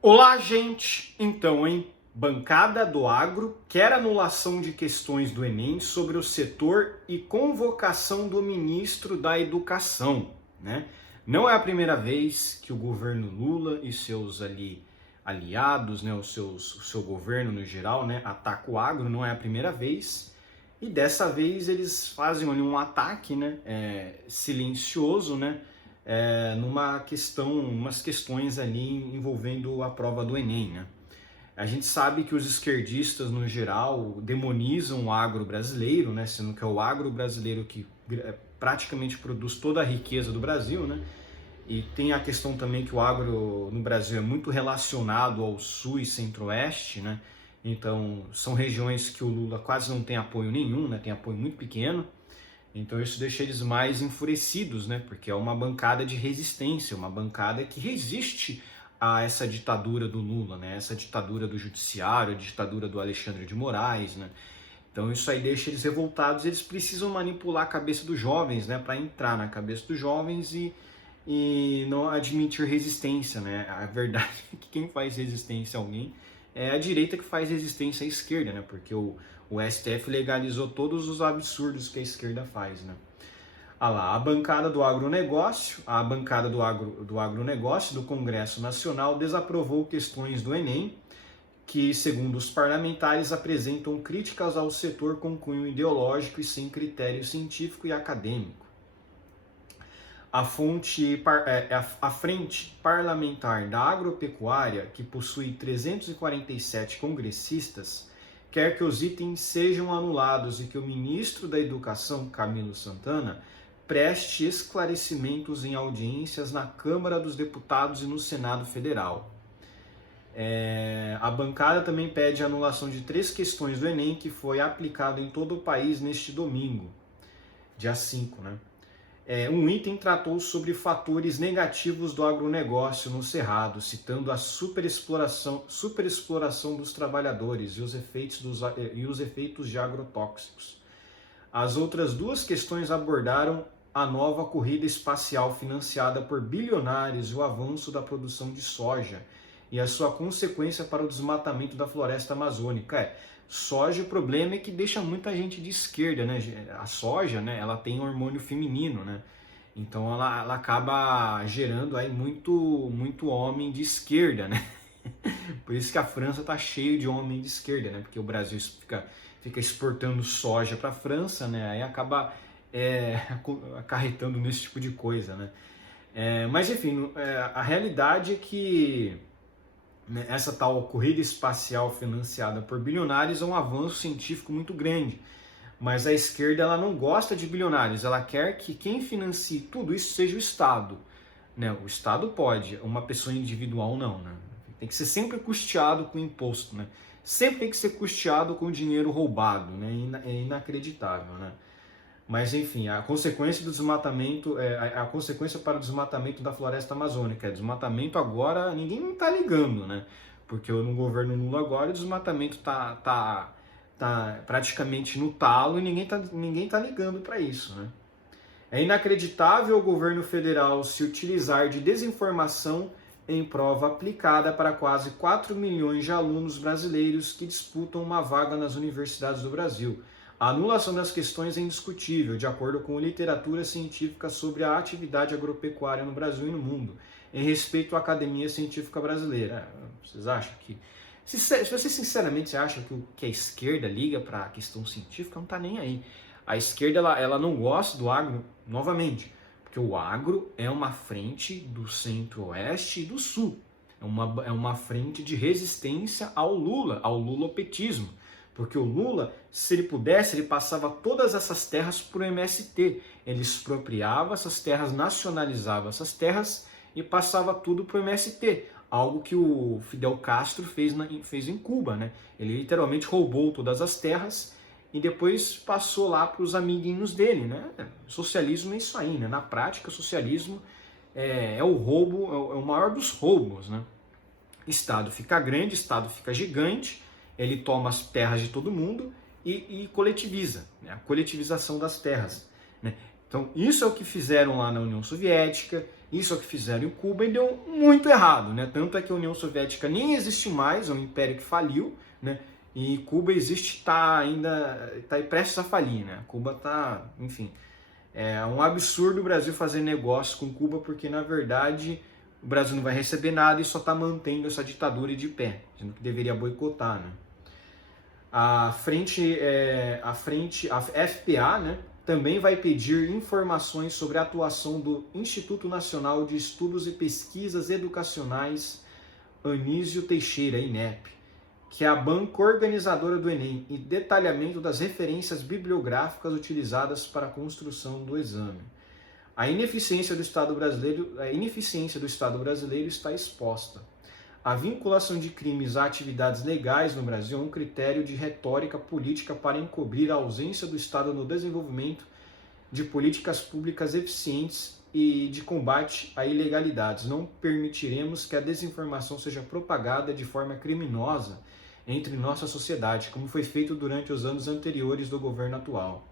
Olá, gente! Então, hein? Bancada do Agro quer anulação de questões do Enem sobre o setor e convocação do ministro da Educação, né? Não é a primeira vez que o governo Lula e seus aliados, né, o seu governo no geral, né, ataca o agro, não é a primeira vez. E dessa vez eles fazem ali um ataque, né, silencioso, né, umas questões ali envolvendo a prova do Enem, né? A gente sabe que os esquerdistas, no geral, demonizam o agro brasileiro, né? Sendo que é o agro brasileiro que praticamente produz toda a riqueza do Brasil, né? E tem a questão também que o agro no Brasil é muito relacionado ao sul e centro-oeste, né? Então, são regiões que o Lula quase não tem apoio nenhum, né? Tem apoio muito pequeno. Então isso deixa eles mais enfurecidos, né? Porque é uma bancada de resistência, uma bancada que resiste a essa ditadura do Lula, né? Essa ditadura do judiciário, a ditadura do Alexandre de Moraes, né? Então isso aí deixa eles revoltados, eles precisam manipular a cabeça dos jovens, né? Para entrar na cabeça dos jovens e não admitir resistência, né? A verdade é que quem faz resistência a alguém é a direita que faz resistência à esquerda, né? Porque o STF legalizou todos os absurdos que a esquerda faz, né? Ah lá, a bancada do agronegócio, do agronegócio do Congresso Nacional desaprovou questões do Enem que, segundo os parlamentares, apresentam críticas ao setor com cunho ideológico e sem critério científico e acadêmico. A Frente Parlamentar da Agropecuária, que possui 347 congressistas, quer que os itens sejam anulados e que o ministro da Educação, Camilo Santana, preste esclarecimentos em audiências na Câmara dos Deputados e no Senado Federal. A bancada também pede a anulação de 3 questões do Enem que foi aplicado em todo o país neste domingo, dia 5, né? Um item tratou sobre fatores negativos do agronegócio no Cerrado, citando a superexploração dos trabalhadores e os efeitos de agrotóxicos. As outras 2 questões abordaram a nova corrida espacial financiada por bilionários e o avanço da produção de soja e a sua consequência para o desmatamento da floresta amazônica. Soja, o problema é que deixa muita gente de esquerda, né? A soja, né, ela tem hormônio feminino, né? Então ela acaba gerando aí muito homem de esquerda, né? Por isso que a França tá cheio de homem de esquerda, né? Porque o Brasil fica exportando soja para a França, né? Aí acaba acarretando nesse tipo de coisa, né? Mas enfim, a realidade é que essa tal corrida espacial financiada por bilionários é um avanço científico muito grande. Mas a esquerda ela não gosta de bilionários, ela quer que quem financie tudo isso seja o Estado. Né? O Estado pode, uma pessoa individual não. Né? Tem que ser sempre custeado com imposto. Né? Sempre tem que ser custeado com dinheiro roubado. Né? É inacreditável. Né? Mas enfim, a consequência do desmatamento, a consequência para o desmatamento da floresta amazônica. Desmatamento agora ninguém não está ligando, né? Porque no governo Lula agora o desmatamento tá praticamente no talo e ninguém tá ligando para isso, né? É inacreditável o governo federal se utilizar de desinformação em prova aplicada para quase 4 milhões de alunos brasileiros que disputam uma vaga nas universidades do Brasil. A anulação das questões é indiscutível, de acordo com literatura científica sobre a atividade agropecuária no Brasil e no mundo, em respeito à Academia Científica Brasileira. Vocês acham que... Se você sinceramente acha que a esquerda liga para a questão científica, não está nem aí. A esquerda ela não gosta do agro, novamente, porque o agro é uma frente do centro-oeste e do sul. É uma frente de resistência ao lulopetismo. Porque o Lula, se ele pudesse, ele passava todas essas terras para o MST. Ele expropriava essas terras, nacionalizava essas terras e passava tudo para o MST. Algo que o Fidel Castro fez em Cuba, né? Ele literalmente roubou todas as terras e depois passou lá para os amiguinhos dele, né? Socialismo é isso aí, né? Na prática, socialismo é o roubo, é o maior dos roubos, né? Estado fica grande, Estado fica gigante, ele toma as terras de todo mundo e coletiviza, né? A coletivização das terras. Né? Então, isso é o que fizeram lá na União Soviética, isso é o que fizeram em Cuba e deu muito errado, né? Tanto é que a União Soviética nem existe mais, é um império que faliu, né? E Cuba existe, está prestes a falir, né? Cuba está, enfim, é um absurdo o Brasil fazer negócio com Cuba, porque na verdade o Brasil não vai receber nada e só está mantendo essa ditadura de pé, sendo que deveria boicotar, né? A FPA, né, também vai pedir informações sobre a atuação do Instituto Nacional de Estudos e Pesquisas Educacionais Anísio Teixeira, INEP, que é a banca organizadora do Enem, e detalhamento das referências bibliográficas utilizadas para a construção do exame. A ineficiência do Estado brasileiro está exposta. A vinculação de crimes a atividades legais no Brasil é um critério de retórica política para encobrir a ausência do Estado no desenvolvimento de políticas públicas eficientes e de combate a ilegalidades. Não permitiremos que a desinformação seja propagada de forma criminosa entre nossa sociedade, como foi feito durante os anos anteriores do governo atual.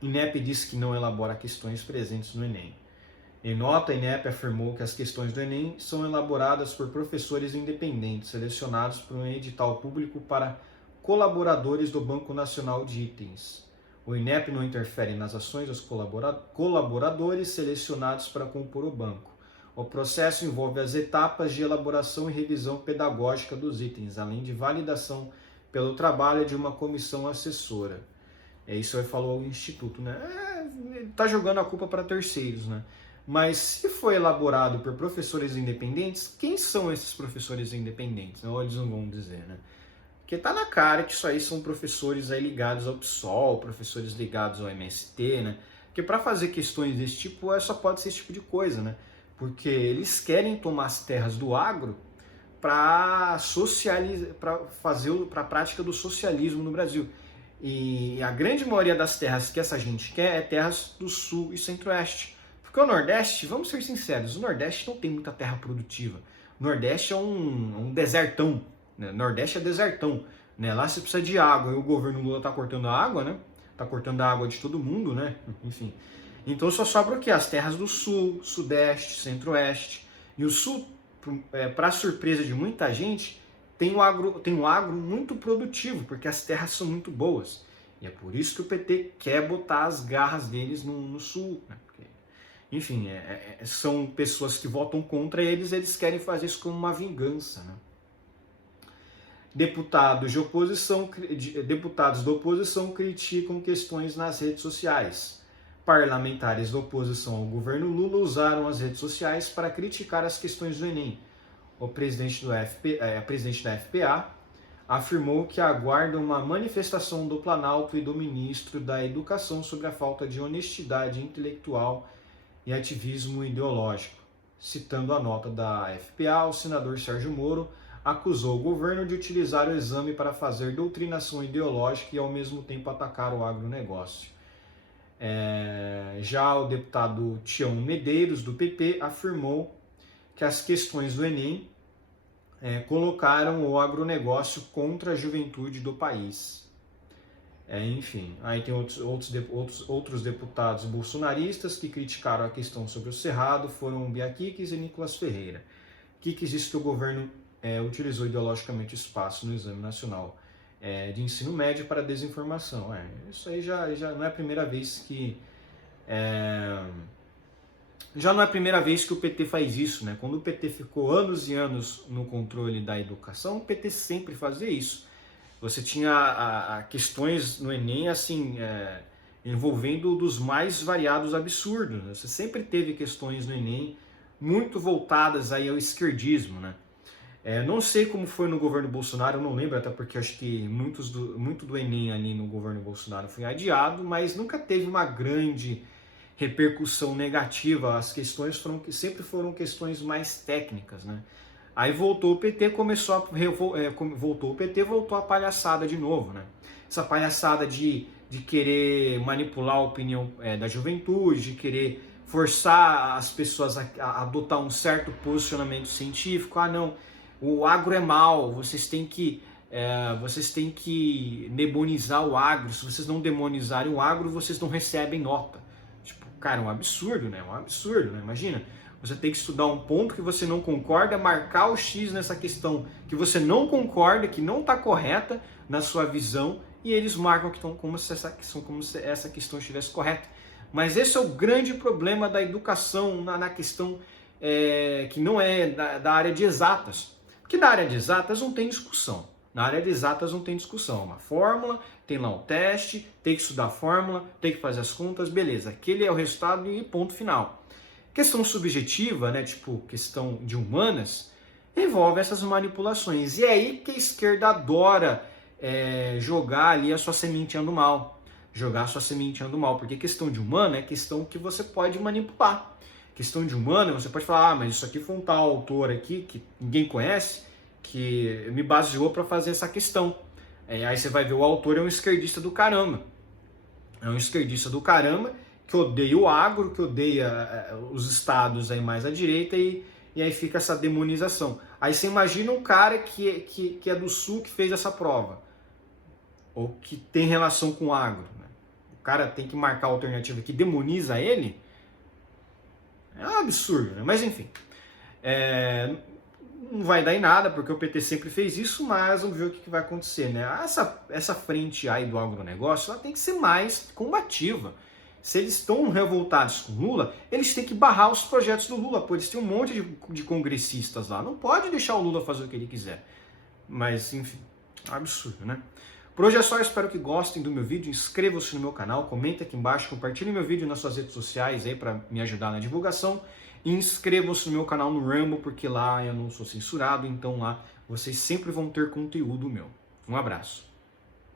INEP disse que não elabora questões presentes no Enem. Em nota, a INEP afirmou que as questões do Enem são elaboradas por professores independentes, selecionados por um edital público para colaboradores do Banco Nacional de Itens. O INEP não interfere nas ações dos colaboradores selecionados para compor o banco. O processo envolve as etapas de elaboração e revisão pedagógica dos itens, além de validação pelo trabalho de uma comissão assessora. Isso aí falou o Instituto, né? Tá jogando a culpa para terceiros, né? Mas se foi elaborado por professores independentes, quem são esses professores independentes? Ou eles não vão dizer, né? Porque tá na cara que isso aí são professores aí ligados ao PSOL, professores ligados ao MST, né? Porque para fazer questões desse tipo, só pode ser esse tipo de coisa, né? Porque eles querem tomar as terras do agro para a prática do socialismo no Brasil. E a grande maioria das terras que essa gente quer é terras do Sul e Centro-Oeste. Porque o Nordeste, vamos ser sinceros, o Nordeste não tem muita terra produtiva. O Nordeste é um desertão, né? O Nordeste é desertão, né? Lá você precisa de água, e o governo Lula tá cortando a água, né? Tá cortando a água de todo mundo, né? Enfim. Então só sobra o quê? As terras do Sul, Sudeste, Centro-Oeste. E o Sul, para surpresa de muita gente, tem um agro muito produtivo, porque as terras são muito boas. E é por isso que o PT quer botar as garras deles no Sul, né? Porque, enfim, são pessoas que votam contra eles querem fazer isso como uma vingança, né? Deputados da oposição criticam questões nas redes sociais. Parlamentares da oposição ao governo Lula usaram as redes sociais para criticar as questões do Enem. A presidente da FPA afirmou que aguarda uma manifestação do Planalto e do ministro da Educação sobre a falta de honestidade intelectual e ativismo ideológico. Citando a nota da FPA, o senador Sérgio Moro acusou o governo de utilizar o exame para fazer doutrinação ideológica e ao mesmo tempo atacar o agronegócio. Já o deputado Tião Medeiros, do PP, afirmou que as questões do Enem colocaram o agronegócio contra a juventude do país. Enfim, aí tem outros deputados bolsonaristas que criticaram a questão sobre o Cerrado, foram Bia Kicis e Nicolas Ferreira. Kicis disse que o governo utilizou ideologicamente o espaço no Exame Nacional de Ensino Médio para desinformação. Isso aí já não é a primeira vez que... Já não é a primeira vez que o PT faz isso, né? Quando o PT ficou anos e anos no controle da educação, o PT sempre fazia isso. Você tinha questões no Enem, assim, envolvendo dos mais variados absurdos, né? Você sempre teve questões no Enem muito voltadas aí ao esquerdismo, né? Não sei como foi no governo Bolsonaro, eu não lembro, até porque acho que muito do Enem ali no governo Bolsonaro foi adiado, mas nunca teve uma grande repercussão negativa. As questões sempre foram questões mais técnicas, né? Aí voltou o PT, voltou a palhaçada de novo, né? Essa palhaçada de querer manipular a opinião da juventude, de querer forçar as pessoas a adotar um certo posicionamento científico. Não, o agro é mal, vocês têm que vocês têm que demonizar o agro. Se vocês não demonizarem o agro, vocês não recebem nota. Tipo, cara, é um absurdo, né? É um absurdo, né? Imagina, você tem que estudar um ponto que você não concorda, marcar o X nessa questão que você não concorda, que não está correta na sua visão, e eles marcam que estão como se essa questão estivesse correta. Mas esse é o grande problema da educação na questão que não é da área de exatas. Porque na área de exatas não tem discussão. Na área de exatas não tem discussão. Uma fórmula, tem lá o teste, tem que estudar a fórmula, tem que fazer as contas, beleza. Aquele é o resultado e ponto final. Questão subjetiva, né, tipo questão de humanas, envolve essas manipulações. E é aí que a esquerda adora jogar ali a sua sementinha do mal. Jogar a sua sementinha do mal. Porque questão de humana é questão que você pode manipular. Questão de humana, você pode falar, mas isso aqui foi um tal autor aqui que ninguém conhece, que me baseou para fazer essa questão. Aí você vai ver, o autor é um esquerdista do caramba. É um esquerdista do caramba que odeia o agro, que odeia os estados aí mais à direita e aí fica essa demonização. Aí você imagina um cara que é do sul que fez essa prova, ou que tem relação com o agro. Né? O cara tem que marcar a alternativa que demoniza ele. É um absurdo, né? Mas enfim. Não vai dar em nada, porque o PT sempre fez isso, mas vamos ver o que vai acontecer, né? Essa frente aí do agronegócio, ela tem que ser mais combativa. Se eles estão revoltados com Lula, eles têm que barrar os projetos do Lula, pô, eles têm um monte de congressistas lá, não pode deixar o Lula fazer o que ele quiser. Mas, enfim, é um absurdo, né? Por hoje é só, espero que gostem do meu vídeo, inscrevam-se no meu canal, comentem aqui embaixo, compartilhem meu vídeo nas suas redes sociais aí para me ajudar na divulgação. E inscrevam-se no meu canal no Rumble, porque lá eu não sou censurado, então lá vocês sempre vão ter conteúdo meu. Um abraço.